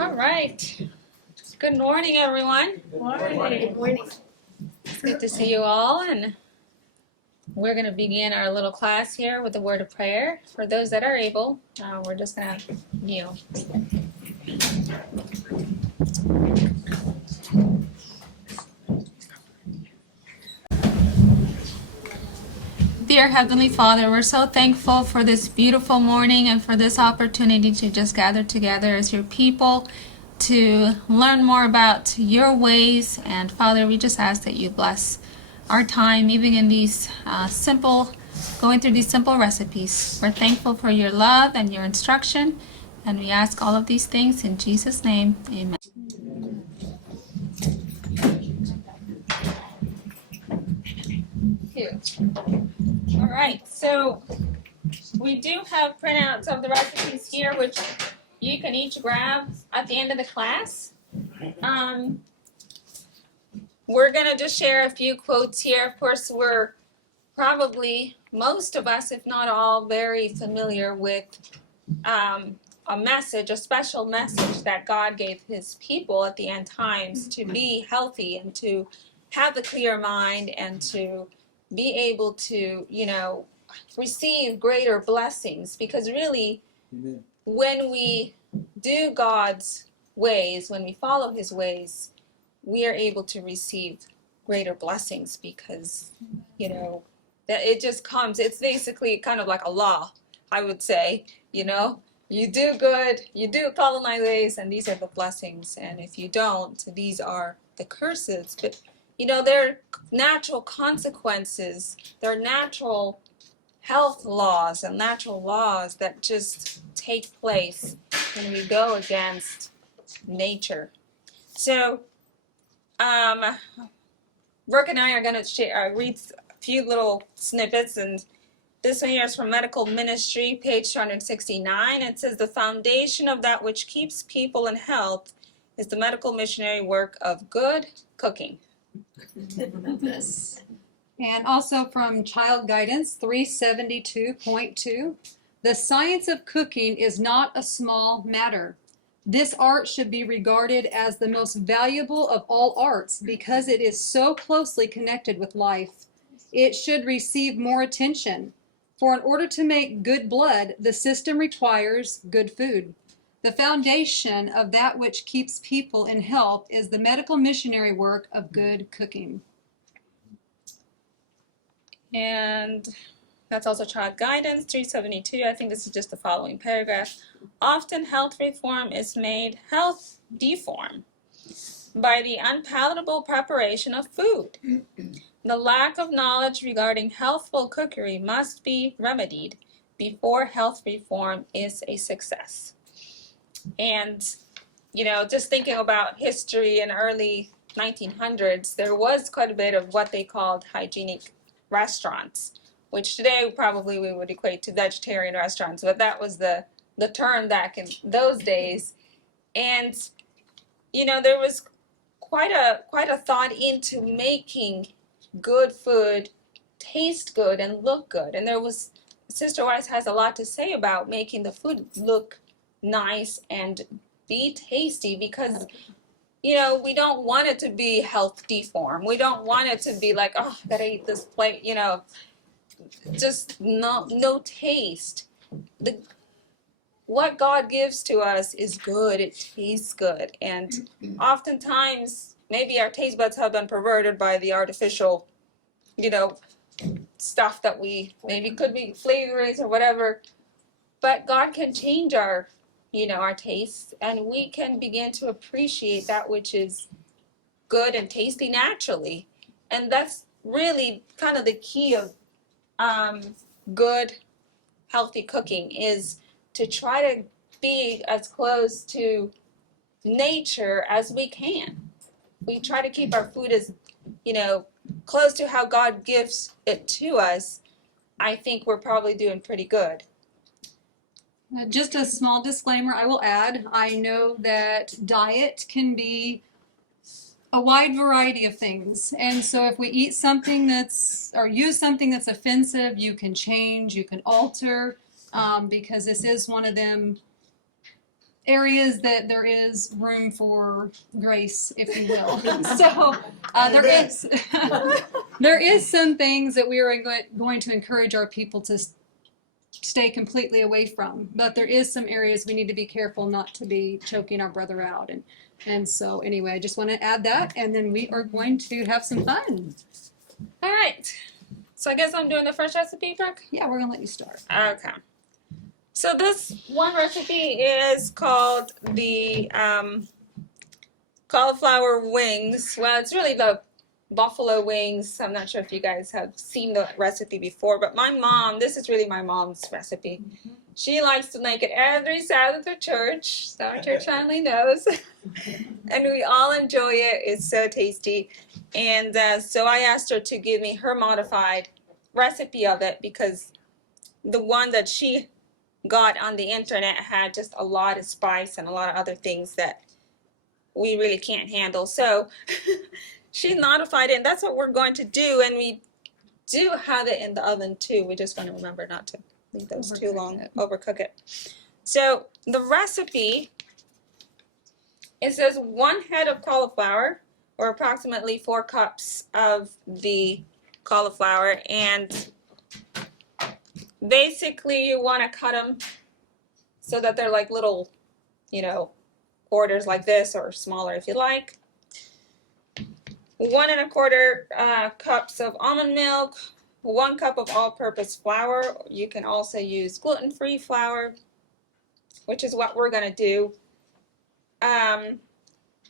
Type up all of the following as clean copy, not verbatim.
All right. Good morning, everyone. Morning. Good morning. It's good to see you all, and we're going to begin our little class here with the word of prayer. For those that are able, we're just going to kneel. Dear Heavenly Father, we're so thankful for this beautiful morning and for this opportunity to just gather together as your people to learn more about your ways. And Father, we just ask that you bless our time, even in these going through these simple recipes. We're thankful for your love and your instruction, and we ask all of these things in Jesus' name. Amen. All right, so we do have printouts of the recipes here, which you can each grab at the end of the class. We're going to just share a few quotes here. Of course, we're probably, most of us, if not all, very familiar with a message, a special message that God gave his people at the end times to be healthy and to have a clear mind and to be able to, receive greater blessings. Because really, Amen. When we do God's ways, when we follow his ways, we are able to receive greater blessings because, that it just comes. It's basically kind of like a law, I would say, You do good, you do follow my ways, and these are the blessings. And if you don't, these are the curses. But, they're natural consequences. They're natural health laws and natural laws that just take place when we go against nature. So, Brooke and I are going to read a few little snippets, and this one here is from Medical Ministry, page 269. It says, the foundation of that which keeps people in health is the medical missionary work of good cooking. And also from Child Guidance 372.2, the science of cooking is not a small matter. This art should be regarded as the most valuable of all arts because it is so closely connected with life. It should receive more attention. For in order to make good blood, the system requires good food. The foundation of that which keeps people in health is the medical missionary work of good cooking. And that's also Child Guidance 372. I think this is just the following paragraph. Often health reform is made health deform by the unpalatable preparation of food. The lack of knowledge regarding healthful cookery must be remedied before health reform is a success. And, just thinking about history in early 1900s, there was quite a bit of what they called hygienic restaurants, which today probably we would equate to vegetarian restaurants, but that was the term back in those days. And there was quite a thought into making good food taste good and look good. And Sister Weiss has a lot to say about making the food look nice and be tasty, because we don't want it to be health deformed. We don't want it to be like, oh, I gotta eat this plate, just no taste. What God gives to us is good. It tastes good. And oftentimes, maybe our taste buds have been perverted by the artificial, stuff that we maybe could be flavorings or whatever. But God can change our tastes, and we can begin to appreciate that which is good and tasty naturally. And that's really kind of the key of good, healthy cooking, is to try to be as close to nature as we can. We try to keep our food as, close to how God gives it to us. I think we're probably doing pretty good. Just a small disclaimer I will add. I know that diet can be a wide variety of things. And so if we eat something use something that's offensive, you can change, you can alter, because this is one of them areas that there is room for grace, if you will. So there is some things that we are going to encourage our people to stay completely away from, but there is some areas we need to be careful not to be choking our brother out. And so anyway, I just want to add that, and then we are going to have some fun. All right. So I guess I'm doing the first recipe, Brooke? Yeah, we're gonna let you start. Okay. So this one recipe is called the cauliflower wings. Well, it's really the buffalo wings. I'm not sure if you guys have seen the recipe before, but my mom, this is really my mom's recipe. She likes to make it every Sabbath at church, so our church family knows. And we all enjoy it. It's so tasty. And so I asked her to give me her modified recipe of it, because the one that she got on the internet had just a lot of spice and a lot of other things that we really can't handle. So she modified it, and that's what we're going to do. And we do have it in the oven too. We just want to remember not to leave those too long, overcook it. So the recipe, it says 1 head of cauliflower, or approximately 4 cups of the cauliflower, and basically you want to cut them so that they're like little, quarters like this, or smaller if you like. 1 1/4 cups of almond milk, 1 cup of all-purpose flour. You can also use gluten-free flour, which is what we're going to do.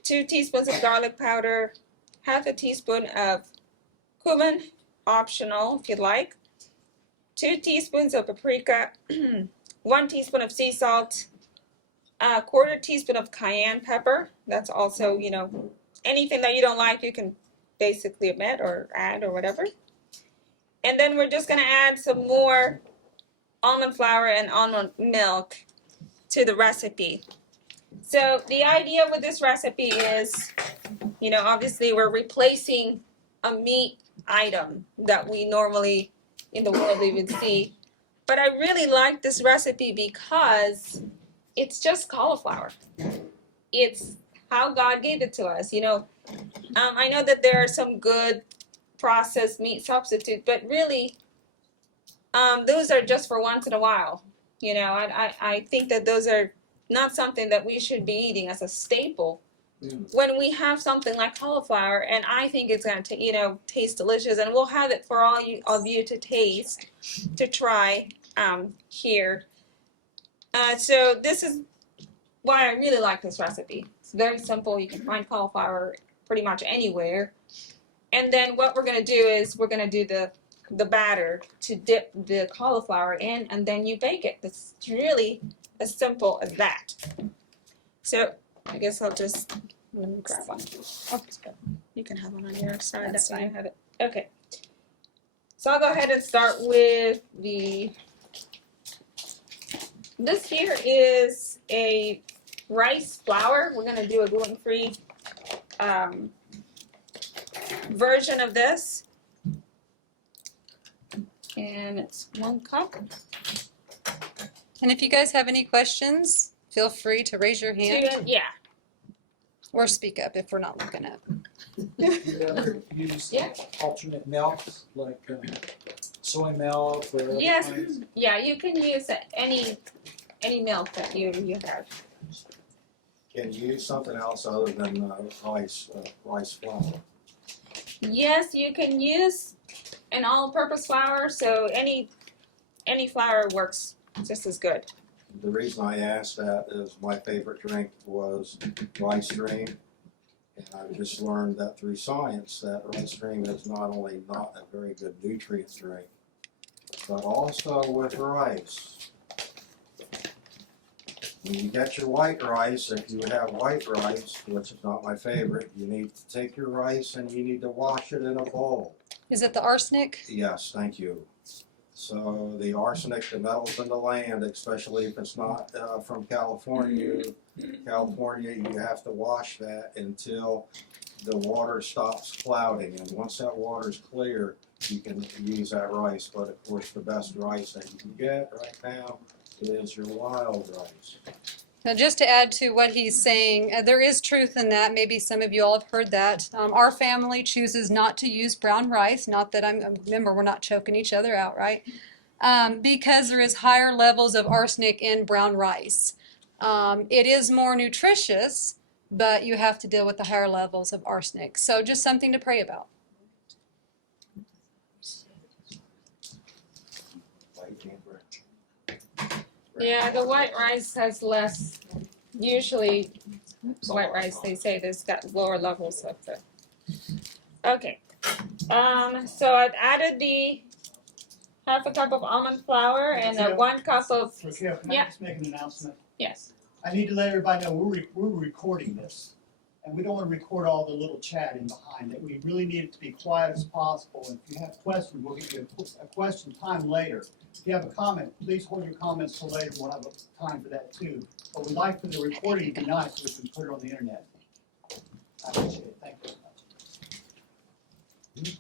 2 teaspoons of garlic powder, 1/2 teaspoon of cumin, optional if you'd like, 2 teaspoons of paprika, 1 teaspoon of sea salt, 1/4 teaspoon of cayenne pepper. That's also, anything that you don't like, you can basically omit or add or whatever. And then we're just going to add some more almond flour and almond milk to the recipe. So the idea with this recipe is, obviously we're replacing a meat item that we normally in the world we would see. But I really like this recipe because it's just cauliflower. It's how God gave it to us. I know that there are some good processed meat substitutes, but really, those are just for once in a while. I think that those are not something that we should be eating as a staple. When we have something like cauliflower, and I think it's going to, taste delicious, and we'll have it for all of you to taste, to try here. So this is why I really like this recipe. It's very simple. You can find cauliflower pretty much anywhere. And then what we're going to do is we're going to do the batter to dip the cauliflower in, and then you bake it. It's really as simple as that. So I guess I'll just, let me grab one. Oh, you can have one on your side. That's fine. I have it. Okay. So I'll go ahead and start with this here is a rice flour. We're going to do a gluten-free version of this. And it's 1 cup. And if you guys have any questions, feel free to raise your hand Yeah. or speak up if we're not looking up. Do you ever use alternate milks, like soy milk or other Yes. kinds? Yeah, you can use any milk that you have. Can you use something else other than rice flour? Yes, you can use an all-purpose flour, so any flour works just as good. The reason I asked that is my favorite drink was rice dream. And I've just learned that through science that rice dream is not only not a very good nutrient drink, but also with rice. When you get your white rice, if you have white rice, which is not my favorite, you need to take your rice and you need to wash it in a bowl. Is it the arsenic? Yes, thank you. So the arsenic, the metals in the land, especially if it's not from California, you have to wash that until the water stops clouding. And once that water's clear, you can use that rice. But of course, the best rice that you can get right now is your wild rice. Now, just to add to what he's saying, there is truth in that. Maybe some of you all have heard that. Our family chooses not to use brown rice. Not that remember, we're not choking each other out, right? Because there is higher levels of arsenic in brown rice. It is more nutritious, but you have to deal with the higher levels of arsenic. So just something to pray about. Yeah, the white rice has less, usually white rice, they say there's got lower levels of the, okay. So I've added the half a cup of almond flour and 1 cup of, Raquel, can Yeah. I just make an announcement? yes. I need to let everybody know we're recording this. And we don't want to record all the little chat in behind it. We really need it to be quiet as possible. And if you have questions, we'll give you a question time later. If you have a comment, please hold your comments till later. We'll have time for that too. But we'd like for the recording to be nice so we can put it on the internet. I appreciate it. Thank you very much.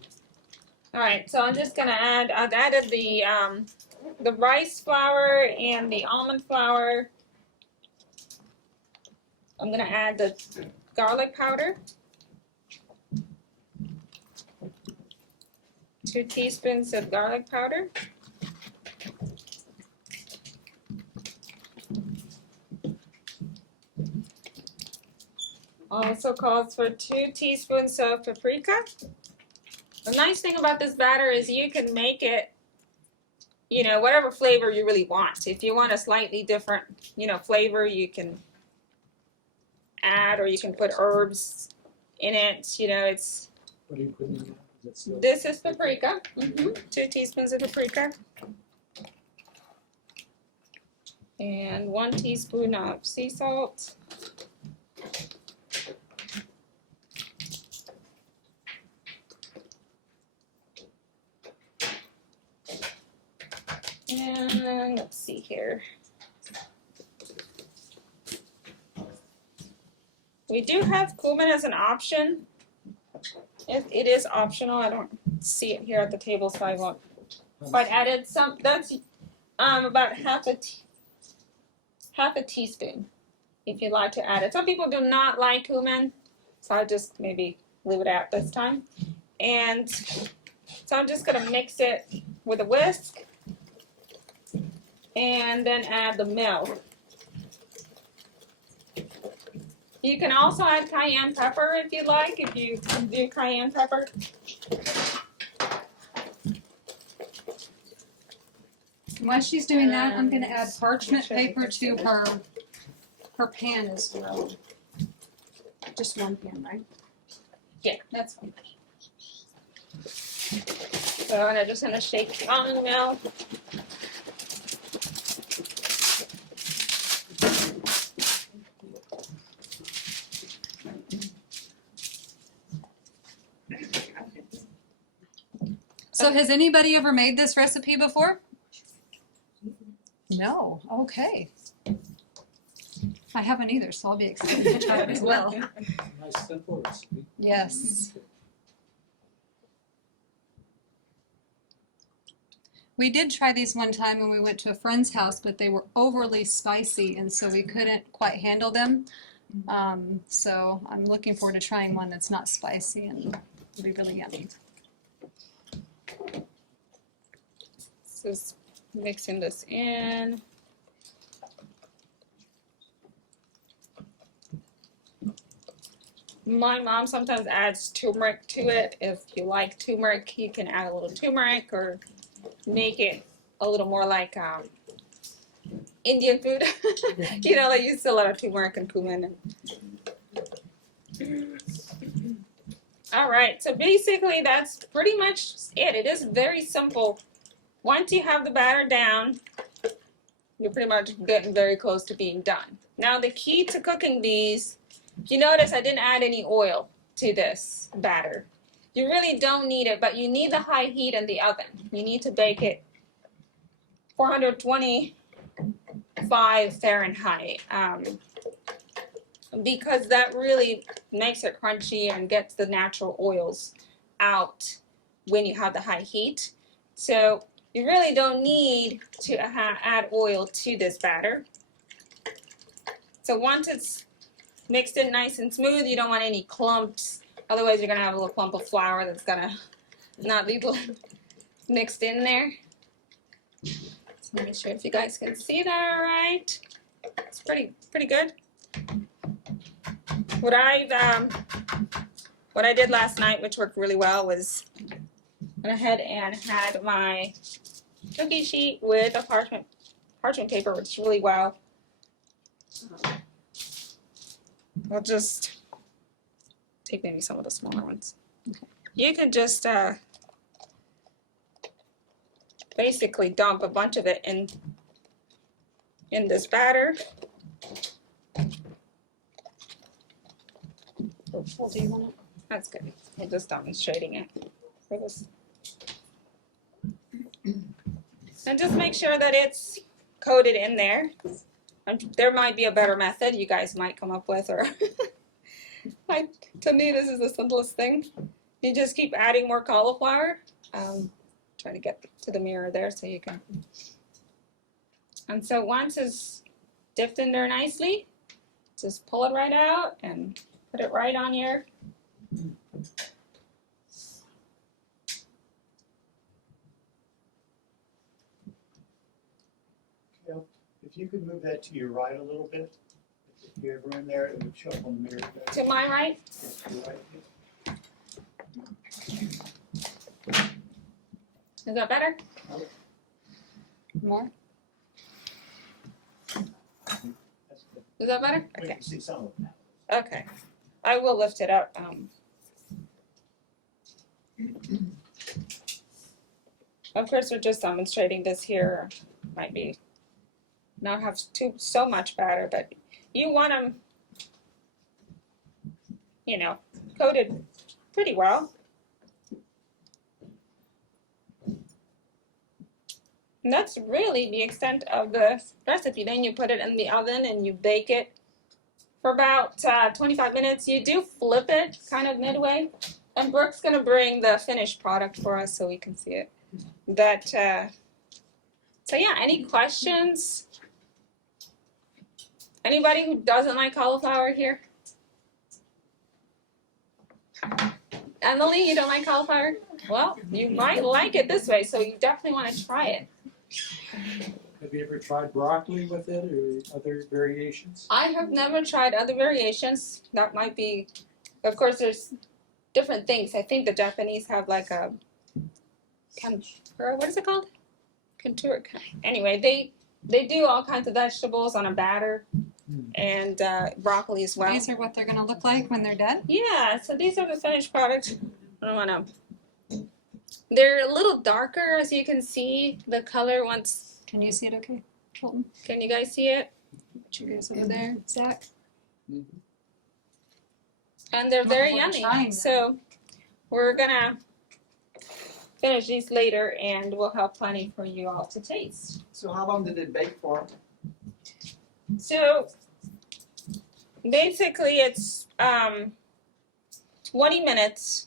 All right, so I'm just gonna add, I've added the rice flour and the almond flour. I'm gonna add the garlic powder. 2 teaspoons of garlic powder. Also calls for 2 teaspoons of paprika. The nice thing about this batter is you can make it, you know, whatever flavor you really want. If you want a slightly different, you know, flavor, you can add, or you can put herbs in it. You know, it's, What are you putting in there? Is it this is paprika. 2 teaspoons of paprika. And 1 teaspoon of sea salt. And let's see here. We do have cumin as an option. It is optional. I don't see it here at the table, so I won't. But added some. That's about half a teaspoon, if you'd like to add it. Some people do not like cumin, so I'll just maybe leave it out this time. And so I'm just gonna mix it with a whisk, and then add the milk. You can also add cayenne pepper if you like, if you do cayenne pepper. While she's doing that, I'm going to add parchment paper to her pan as well. Just 1 pan, right? Yeah. That's fine. So I'm just gonna shake the almond milk. So has anybody ever made this recipe before? No. Okay. I haven't either, so I'll be excited to try it as well. Nice simple recipe. Yes. We did try these one time when we went to a friend's house, but they were overly spicy, and so we couldn't quite handle them. So I'm looking forward to trying one that's not spicy and it'll be really yummy. Just mixing this in. My mom sometimes adds turmeric to it. If you like turmeric, you can add a little turmeric or make it a little more like Indian food. You know, they use a lot of turmeric and cumin. All right, so basically that's pretty much it. It is very simple. Once you have the batter down, you're pretty much getting very close to being done. Now the key to cooking these, if you notice I didn't add any oil to this batter. You really don't need it, but you need the high heat in the oven. You need to bake it 425 Fahrenheit, because that really makes it crunchy and gets the natural oils out when you have the high heat. So you really don't need to add oil to this batter. So once it's mixed in nice and smooth, you don't want any clumps. Otherwise, you're gonna have a little clump of flour that's gonna not be mixed in there. So let me show if you guys can see that all right. It's pretty good. What I did last night, which worked really well, was went ahead and had my cookie sheet with a parchment paper, which is really well. I'll just take maybe some of the smaller ones. You can just basically dump a bunch of it in this batter. Oh, do you want it? That's good. I'm just demonstrating it for this. And just make sure that it's coated in there. There might be a better method you guys might come up with, or to me this is the simplest thing. You just keep adding more cauliflower. Trying to get to the mirror there so you can. And so once it's dipped in there nicely, just pull it right out and put it right on your If you could move that to your right a little bit, if you're ever in there, it would show up on the mirror. to my right. To your right. Is that better? More? That's good. Is that better? We Okay. can see some of that. Okay. I will lift it up. Of course, we're just demonstrating this here. Might be not have so much batter, but you want them, coated pretty well. And that's really the extent of the recipe. Then you put it in the oven and you bake it for about 25 minutes. You do flip it kind of midway. And Brooke's gonna bring the finished product for us so we can see it. So yeah, any questions? Anybody who doesn't like cauliflower here? Emily, you don't like cauliflower? Well, you might like it this way, so you definitely want to try it. Have you ever tried broccoli with it or other variations? I have never tried other variations. That might be, of course, there's different things. I think the Japanese have like a, what is it called? Contour. Anyway, they do all kinds of vegetables on a batter, and broccoli as well. These are what they're going to look like when they're done. Yeah, so these are the finished products. I don't want to. They're a little darker, as you can see. The color once. Can you see it okay, Colton? Can you guys see it? Put your guys over there, Zach. And they're very We're yummy. trying them. So we're gonna finish these later, and we'll have plenty for you all to taste. So how long did it bake for? So basically, it's 20 minutes,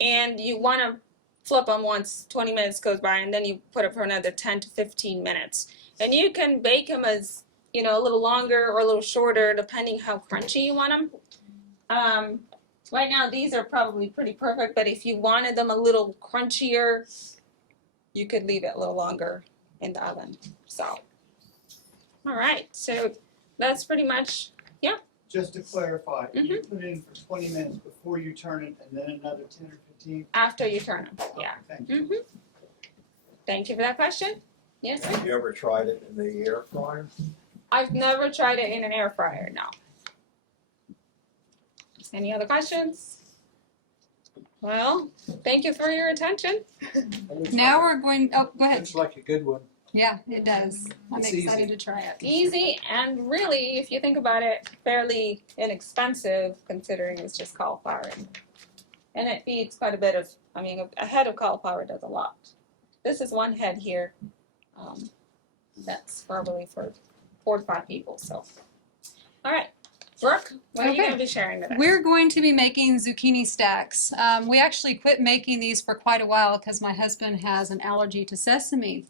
and you want to flip them once 20 minutes goes by, and then you put it for another 10 to 15 minutes. And you can bake them as a little longer or a little shorter, depending how crunchy you want them. Right now, these are probably pretty perfect, but if you wanted them a little crunchier, you could leave it a little longer in the oven. So, all right, so that's pretty much, Just to clarify, you Mm-hmm. put it in for 20 minutes before you turn it, and then another 10 or 15? after you turn them. Yeah. Thank you. Mm-hmm. Thank you for that question. Yes, sir? Have you ever tried it in the air fryer? I've never tried it in an air fryer, no. Any other questions? Well, thank you for your attention. Now we're going, oh, go ahead. Looks like a good one. Yeah, it does. I'm It's excited easy. to try it. Easy and really, if you think about it, fairly inexpensive considering it's just cauliflower. And it feeds quite a bit of, a head of cauliflower does a lot. This is one head here. That's probably for 4 to 5 people, so. All right, Brooke, what are you Okay. gonna be sharing today? We're going to be making zucchini stacks. We actually quit making these for quite a while because my husband has an allergy to sesame.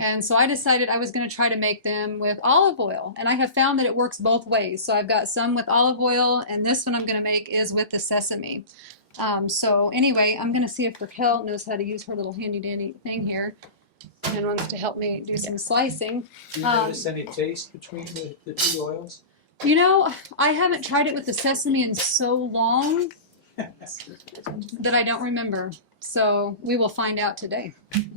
And so I decided I was going to try to make them with olive oil. And I have found that it works both ways. So I've got some with olive oil, and this one I'm going to make is with the sesame. So anyway, I'm going to see if Raquel knows how to use her little handy dandy thing here and wants to help me do some slicing. Do you notice any taste between the two oils? You know, I haven't tried it with the sesame in so long that I don't remember. So we will find out today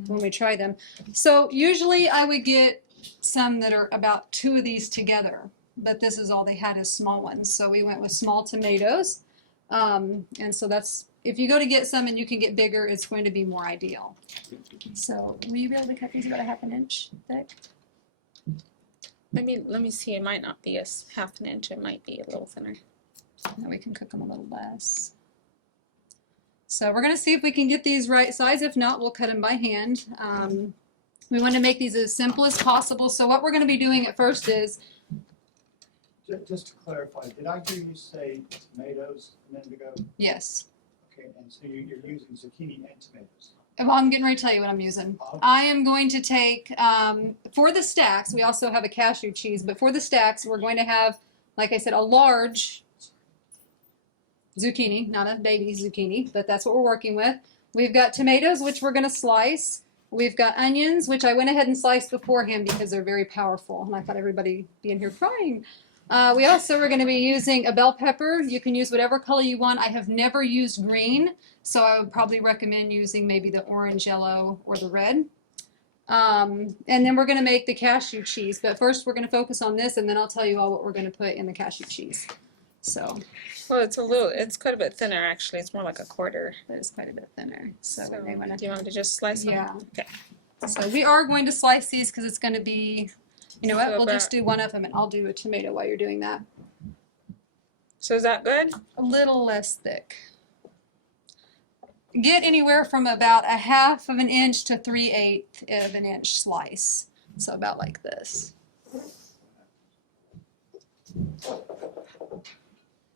when we try them. So usually I would get some that are about 2 of these together, but this is all they had is small ones. So we went with small tomatoes. And so that's, if you go to get some and you can get bigger, it's going to be more ideal. So will you be able to cut these about a 1/2 inch thick? Let me see. It might not be a 1/2 inch. It might be a little thinner. And then we can cook them a little less. So we're going to see if we can get these right size. If not, we'll cut them by hand. We want to make these as simple as possible. So what we're going to be doing at first is, Just to clarify, did I hear you say tomatoes a minute ago? yes. Okay, and so you're using zucchini and tomatoes. Well, I'm getting ready to tell you what I'm using. I am going to take, for the stacks, we also have a cashew cheese, but for the stacks, we're going to have, like I said, a large zucchini, not a baby zucchini, but that's what we're working with. We've got tomatoes, which we're going to slice. We've got onions, which I went ahead and sliced beforehand because they're very powerful, and I thought everybody be in here crying. We also are going to be using a bell pepper. You can use whatever color you want. I have never used green, so I would probably recommend using maybe the orange, yellow, or the red. And then we're going to make the cashew cheese, but first we're going to focus on this, and then I'll tell you all what we're going to put in the cashew cheese. So Well, it's quite a bit thinner actually. It's more like a quarter. that is quite a bit thinner. So, So, we may want do you want me to just slice them? Yeah. Okay. So we are going to slice these because it's going to be, you know what, So we'll just about- do one of them, and I'll do a tomato while you're doing that. So is that good? A little less thick. Get anywhere from about a 1/2 inch to 3/8 of an inch slice. So about like this.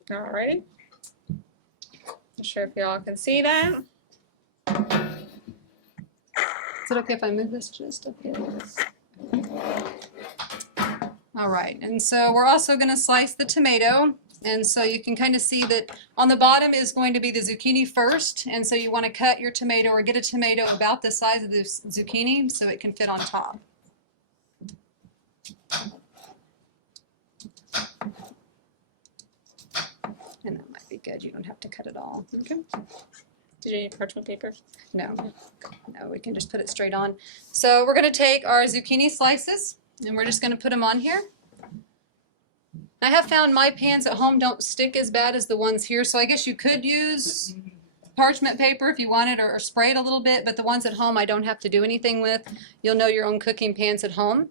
Alrighty. Not sure if y'all can see that. Is it okay if I move this just a bit? All right, and so we're also going to slice the tomato. And so you can kind of see that on the bottom is going to be the zucchini first. And so you want to cut your tomato or get a tomato about the size of the zucchini so it can fit on top. And that might be good. You don't have to cut it all. Okay. Did you need parchment paper? No, no, we can just put it straight on. So we're going to take our zucchini slices and we're just going to put them on here. I have found my pans at home don't stick as bad as the ones here, so I guess you could use parchment paper if you wanted, or spray it a little bit, but the ones at home I don't have to do anything with. You'll know your own cooking pans at home.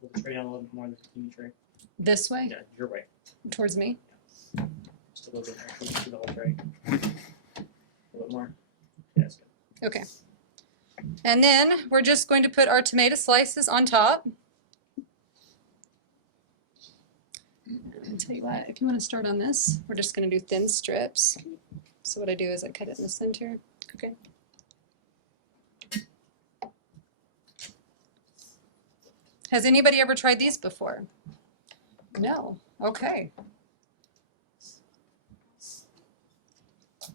Pull the tray down a little bit more, the zucchini tray. This way, Yeah, your way. towards me. Just a little bit more. Pull the whole tray. A little more. Yeah, that's good. Okay. And then we're just going to put our tomato slices on top. I'll tell you what, if you want to start on this, we're just going to do thin strips. So what I do is I cut it in the center. Okay. Has anybody ever tried these before? No. Okay.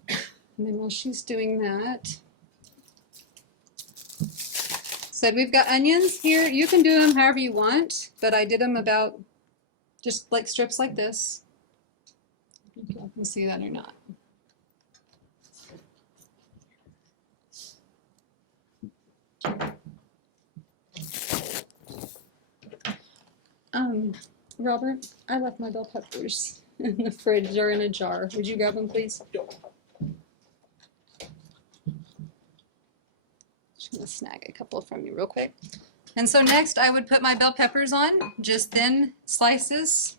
And then while she's doing that, said we've got onions here. You can do them however you want, but I did them about just like strips like this. If y'all can see that or not. Robert, I left my bell peppers in the fridge or in a jar. Would you grab them, please? Just gonna snag a couple from you real quick. And so next I would put my bell peppers on, just thin slices.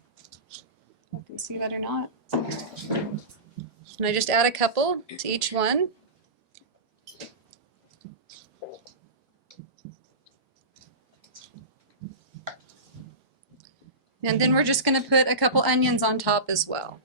I can see that or not. And I just add a couple to each one. And then we're just going to put a couple onions on top as well.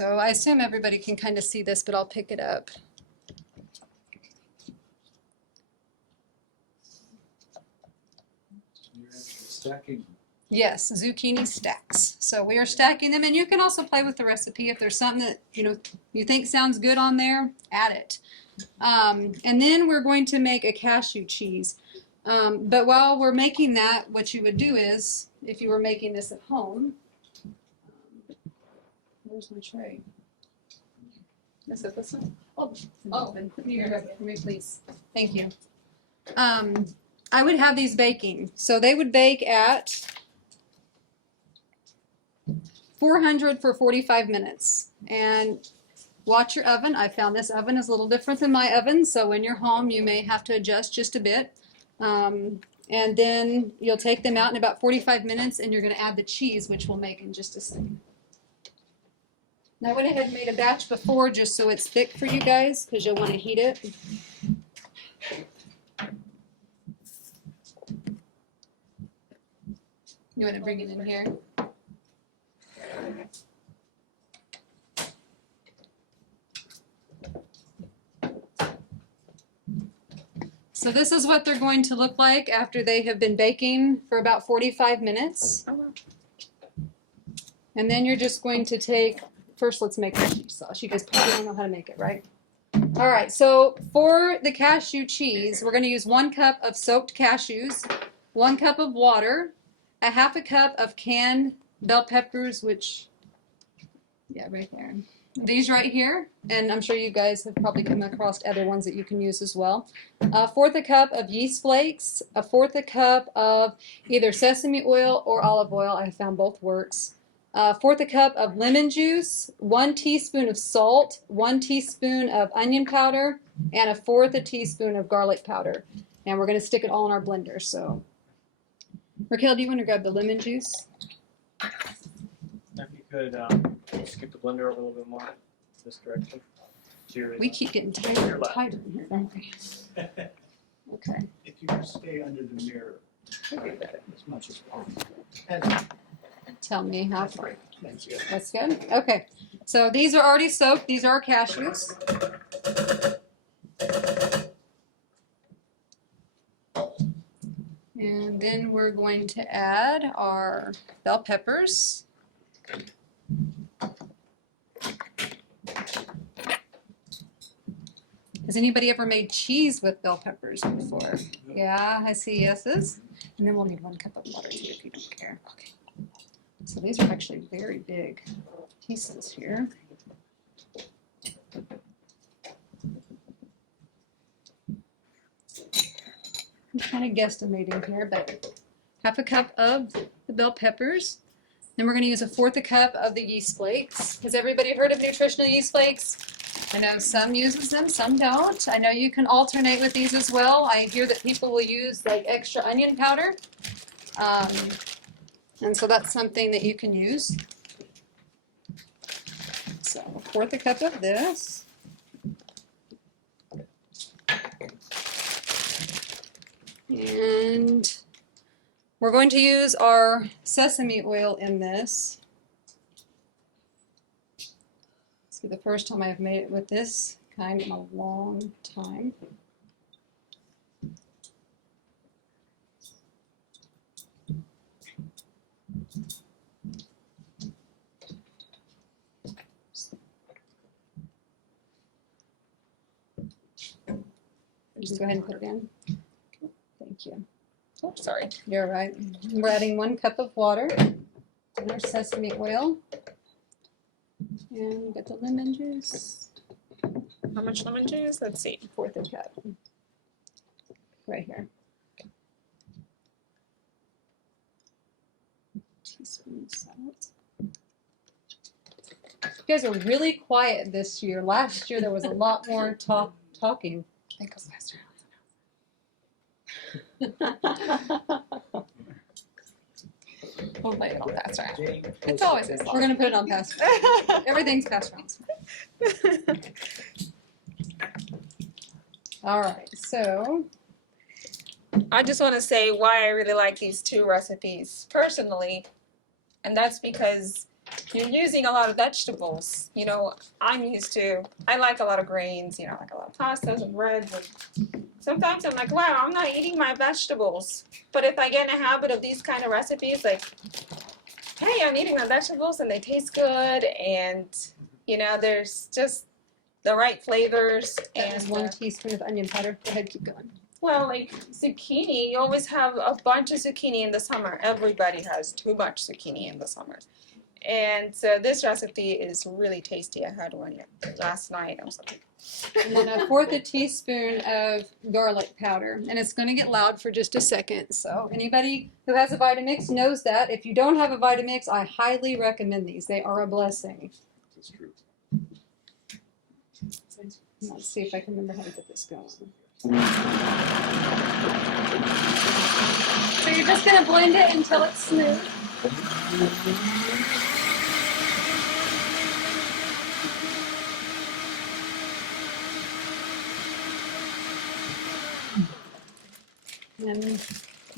So I assume everybody can kind of see this, but I'll pick it up. You're actually stacking. Yes, zucchini stacks. So we are stacking them, and you can also play with the recipe. If there's something that you think sounds good on there, add it. And then we're going to make a cashew cheese. But while we're making that, what you would do is, if you were making this at home, where's my tray? Is it this one? Oh, here, for me, please. Thank you. I would have these baking. So they would bake at 400 for 45 minutes. And watch your oven. I found this oven is a little different than my oven, so in your home you may have to adjust just a bit. And then you'll take them out in about 45 minutes, and you're going to add the cheese, which we'll make in just a second. Now I went ahead and made a batch before just so it's thick for you guys, because you'll want to heat it. You want to bring it in here? So this is what they're going to look like after they have been baking for about 45 minutes. And then you're just going to take, first let's make the cheese sauce. You guys probably don't know how to make it, right? All right, so for the cashew cheese, we're going to use 1 cup of soaked cashews, 1 cup of water, a 1/2 cup of canned bell peppers, which, yeah, right there. These right here, and I'm sure you guys have probably come across other ones that you can use as well. 1/4 cup of yeast flakes, 1/4 cup of either sesame oil or olive oil. I found both works. 1/4 cup of lemon juice, 1 teaspoon of salt, 1 teaspoon of onion powder, and 1/4 teaspoon of garlic powder. And we're going to stick it all in our blender. So, Raquel, do you want to grab the lemon juice? If you could skip the blender over a little bit more this direction. We keep getting tighter and tighter in here, don't we? Okay. If you can stay under the mirror as much as possible. Tell me how far. Thank you. That's good. Okay. So these are already soaked. These are our cashews. And then we're going to add our bell peppers. Has anybody ever made cheese with bell peppers before? Yeah, I see yeses. And then we'll need 1 cup of water too if you don't care. Okay. So these are actually very big pieces here. I'm kind of guesstimating here, but 1/2 cup of the bell peppers. Then we're going to use 1/4 cup of the yeast flakes. Has everybody heard of nutritional yeast flakes? I know some uses them, some don't. I know you can alternate with these as well. I hear that people will use like extra onion powder. And so that's something that you can use. So 1/4 cup of this. And we're going to use our sesame oil in this. This will be the first time I've made it with this kind in a long time. Just go ahead and put it in. Thank you. Oh, sorry. You're right. We're adding 1 cup of water and our sesame oil. And get the lemon juice. How much lemon juice? Let's see. 1/4 cup. Right here. Teaspoon of salt. You guys are really quiet this year. Last year there was a lot more talking. I think it goes faster. We'll play it on faster. It's always this We're gonna put it on pass. Everything's pass rounds. All right, so I just want to say why I really like these 2 recipes personally, and that's because you're using a lot of vegetables. You know, I like a lot of grains, you know, like a lot of pastas and breads. And sometimes I'm like, wow, I'm not eating my vegetables. But if I get in a habit of these kind of recipes, like, hey, I'm eating my vegetables and they taste good, and, you know, there's just the right flavors. That is And 1 teaspoon of onion powder. Go ahead, keep going. well, like zucchini, you always have a bunch of zucchini in the summer. Everybody has too much zucchini in the summer. And so this recipe is really tasty. I had one last night. I was like, And then 1/4 teaspoon of garlic powder. And it's going to get loud for just a second. So anybody who has a Vitamix knows that. If you don't have a Vitamix, I highly recommend these. They are a blessing. That's true. Let's see if I can remember how to get this going. So you're just going to blend it until it's smooth. And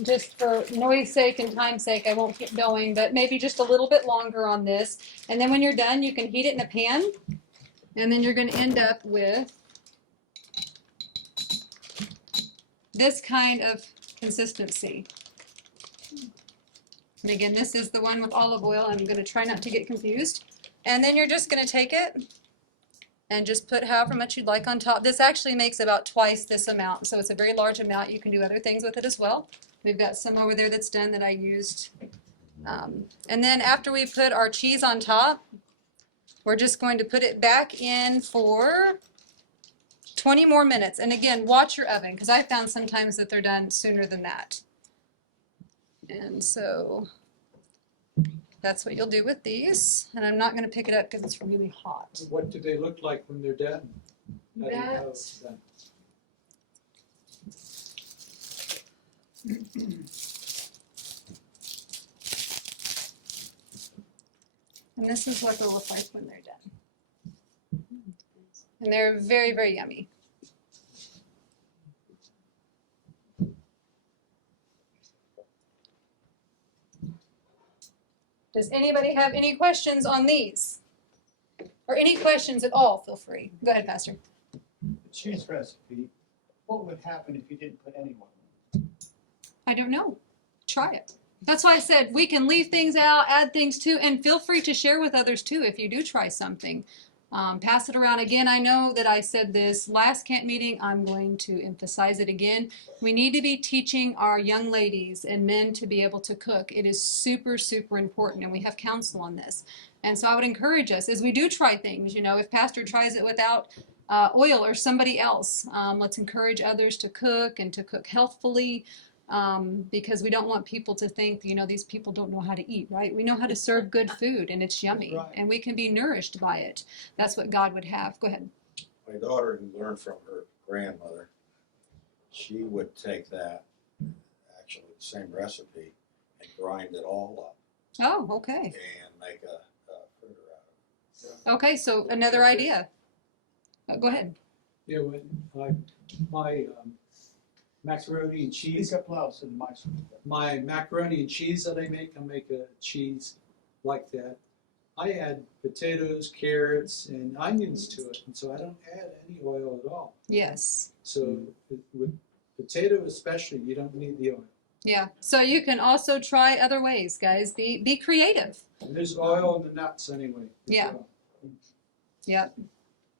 just for noise sake and time's sake, I won't keep going, but maybe just a little bit longer on this. And then when you're done, you can heat it in a pan. And then you're going to end up with this kind of consistency. And again, this is the one with olive oil. I'm going to try not to get confused. And then you're just going to take it and just put however much you'd like on top. This actually makes about twice this amount, so it's a very large amount. You can do other things with it as well. We've got some over there that's done that I used. And then after we put our cheese on top, we're just going to put it back in for 20 more minutes. And again, watch your oven, because I found sometimes that they're done sooner than that. And so that's what you'll do with these. And I'm not going to pick it up because it's really hot. What do they look like when they're done? How do you know it's done? And this is what they'll look like when they're done. And they're very, very yummy. Does anybody have any questions on these? Or any questions at all, feel free. Go ahead, Pastor. The cheese recipe, what would happen if you didn't put any oil? I don't know. Try it. That's why I said we can leave things out, add things too, and feel free to share with others too if you do try something. Pass it around. Again, I know that I said this last camp meeting. I'm going to emphasize it again. We need to be teaching our young ladies and men to be able to cook. It is super, super important, and we have counsel on this. And so I would encourage us as we do try things, you know, if Pastor tries it without oil or somebody else, let's encourage others to cook and to cook healthfully. Because we don't want people to think, you know, these people don't know how to eat, right? We know how to serve good food, and it's yummy, Right. and we can be nourished by it. That's what God would have. Go ahead. My daughter learned from her grandmother. She would take that, actually the same recipe, and grind it all up Oh, okay. and make a fritter out of it. Okay, so another idea. Go ahead. Yeah, when my macaroni and cheese, Speak up loud so the mic's. my macaroni and cheese that I make a cheese like that. I add potatoes, carrots, and onions to it, and so I don't add any oil at all. Yes. So with potato especially, you don't need the oil. Yeah. So you can also try other ways, guys. Be creative. And there's oil in the nuts anyway. as Yeah. well. Yep.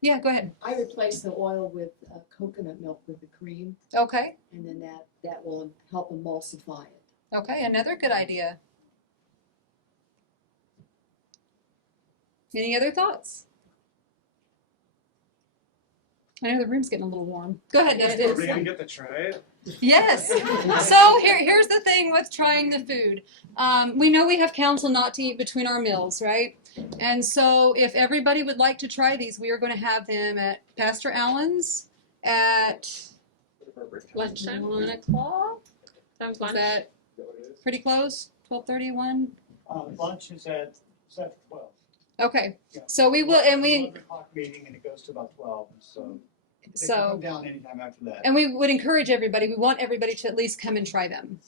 Yeah, go ahead. I replace the oil with coconut milk with the cream, Okay. and then that will help emulsify it. Okay, another good idea. Any other thoughts? I know the room's getting a little warm. Go ahead, Yeah, it Dustin. is. gonna get to try it? Yes. So here's the thing with trying the food. We know we have counsel not to eat between our meals, right? And so if everybody would like to try these, we are going to have them at Pastor Allen's at Lunchtime? 1 o'clock. Sounds Is lunch. that pretty close? 12:31? Lunch is at 12. Okay. Yeah. So we will, and we 11 o'clock meeting and it goes to about 12, so they can so come down anytime after that. and we would encourage everybody. We want everybody to at least come and try them.